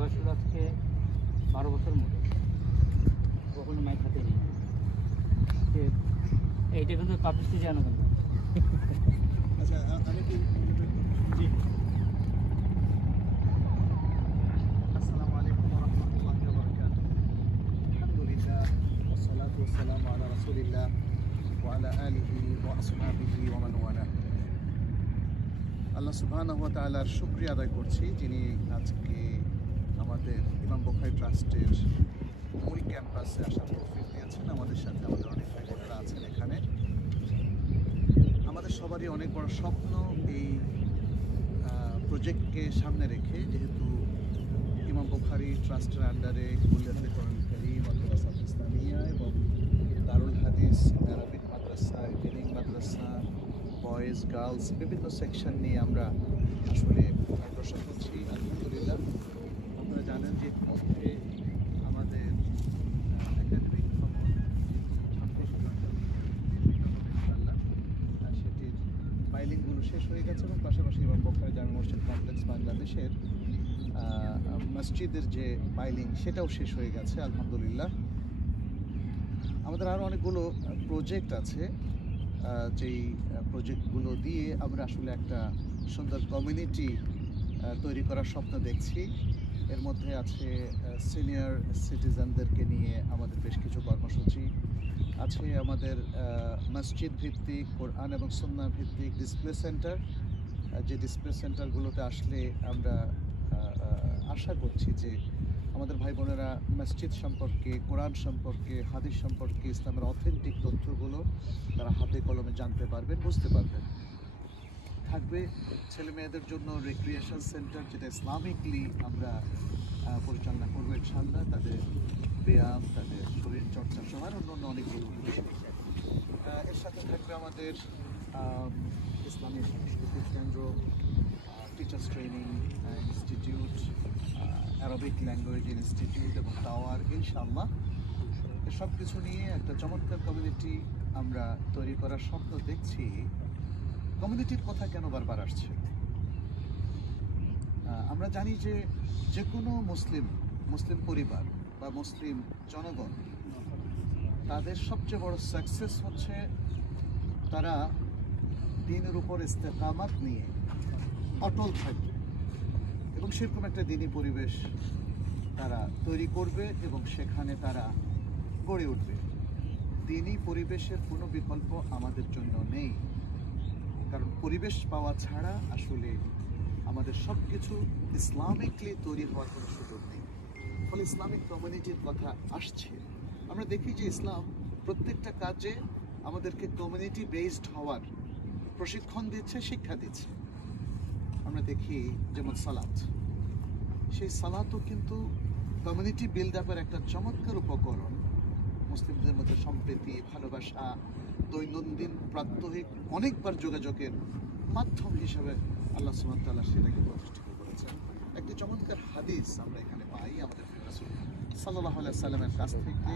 বয়স হলো আজকে 12 বছর মতো, কখনো মাইক হাতে নেই। এইটা কিন্তু পাবলিশে জানো কেন? আচ্ছা, আমি কি জি আসসালামু আলাইকুম ওয়া রাহমাতুল্লাহি ওয়া বারাকাতুহু। আলহামদুলিল্লাহ ওয়াস সালাতু ওয়াস সালামু আলা রাসূলিল্লাহ ওয়া আলা আলিহি ওয়া আসহাবিহি ওয়া মান ওয়ালাহ। আল্লাহ সুবহানাহু ওয়া তাআলার শুকরিয়া আদায় করছি, যিনি আজকে আমাদের ইমাম বুখারী ট্রাস্টের মূল ক্যাম্পাসে আসার তৌফিক দিয়েছেন। আমাদের সাথে আমাদের অনেক ভাই বোনেরা আছেন এখানে। আমাদের সবারই অনেক বড় স্বপ্ন এই প্রজেক্টকে সামনে রেখে, যেহেতু ইমাম বুখারী ট্রাস্টের আন্ডারে কুলিয়াতুল কোরআনুল কারীম, মাদ্রাসাতুল ইসলামিয়া এবং দারুল হাদিস, আরবিক মাদ্রাসা, ট্রেনিং মাদ্রাসা, বয়েজ গার্লস বিভিন্ন সেকশন নিয়ে আমরা আসলে অগ্রসর হচ্ছি। আলহামদুলিল্লাহ, আপনারা জানেন যে মধ্যে আমাদের একাডেমিক ভ্রমণ সেটির ফাইলিংগুলো শেষ হয়ে গেছে এবং পাশাপাশি ইমাম বুখারী জামে মসজিদ কমপ্লেক্স বাংলাদেশের মসজিদের যে ফাইলিং সেটাও শেষ হয়ে গেছে আলহামদুলিল্লাহ। আমাদের আরও অনেকগুলো প্রজেক্ট আছে, যেই প্রজেক্টগুলো দিয়ে আমরা আসলে একটা সুন্দর কমিউনিটি তৈরি করার স্বপ্ন দেখছি। এর মধ্যে আছে সিনিয়র সিটিজেনদেরকে নিয়ে আমাদের বেশ কিছু কর্মসূচি আছে, আমাদের মসজিদ ভিত্তিক কোরআন এবং সুন্নাহ ভিত্তিক ডিসপ্লে সেন্টার, যে ডিসপ্লে সেন্টারগুলোতে আসলে আমরা আশা করছি যে আমাদের ভাই বোনেরা মসজিদ সম্পর্কে, কোরআন সম্পর্কে, হাদিস সম্পর্কে, ইসলামের অথেন্টিক তথ্যগুলো তারা হাতে কলমে জানতে পারবেন, বুঝতে পারবেন। থাকবে ছেলে মেয়েদের জন্য রিক্রিয়েশন সেন্টার, যেটা ইসলামিকলি আমরা পরিচালনা করবো ইনশাআল্লাহ। তাদের ব্যায়াম, তাদের শরীর চর্চা সহ অন্য অনেকগুলো বিষয়। এর সাথে থাকবে আমাদের ইসলামী সাংস্কৃতিক কেন্দ্র, teachers training institute, Arabic language institute এবং টাওয়ার। ইনশাআল্লাহ এসব কিছু নিয়ে একটা চমৎকার কমিউনিটি আমরা তৈরি করার স্বপ্ন দেখছি। কমিউনিটির কথা কেন বারবার আসছে? আমরা জানি যে যে কোনো মুসলিম পরিবার বা মুসলিম জনগণ, তাদের সবচেয়ে বড় সাকসেস হচ্ছে তারা দ্বীনের উপর ইস্তেকামাত নিয়ে অটল থাকবে এবং সেরকম একটা দ্বীনী পরিবেশ তারা তৈরি করবে এবং সেখানে তারা গড়ে উঠবে। দ্বীনী পরিবেশের কোনো বিকল্প আমাদের জন্য নেই, কারণ পরিবেশ পাওয়া ছাড়া আসলে আমাদের সব কিছু ইসলামিকলি তৈরি হওয়ার কোনো সুযোগ নেই। ফলে ইসলামিক কমিউনিটির কথা আসছে। আমরা দেখি যে ইসলাম প্রত্যেকটা কাজে আমাদেরকে কমিউনিটি বেসড হওয়ার প্রশিক্ষণ দিচ্ছে, শিক্ষা দিচ্ছে। আমরা দেখি যেমন সালাত, সেই সালাতও কিন্তু কমিউনিটি বিল্ড আপের একটা চমৎকার উপকরণ। মুসলিমদের মধ্যে সম্প্রীতি, ভালোবাসা, দৈনন্দিন প্রাত্যহিক অনেকবার যোগাযোগের মাধ্যম হিসাবে আল্লাহ সুবহানাহু ওয়া তাআলা সেটাকে প্রতিষ্ঠিত করেছেন। একটি চমৎকার হাদিস আমরা এখানে পাই আমাদের রাসূল সাল্লাল্লাহু আলাইহি ওয়াসাল্লামের কাছ থেকে,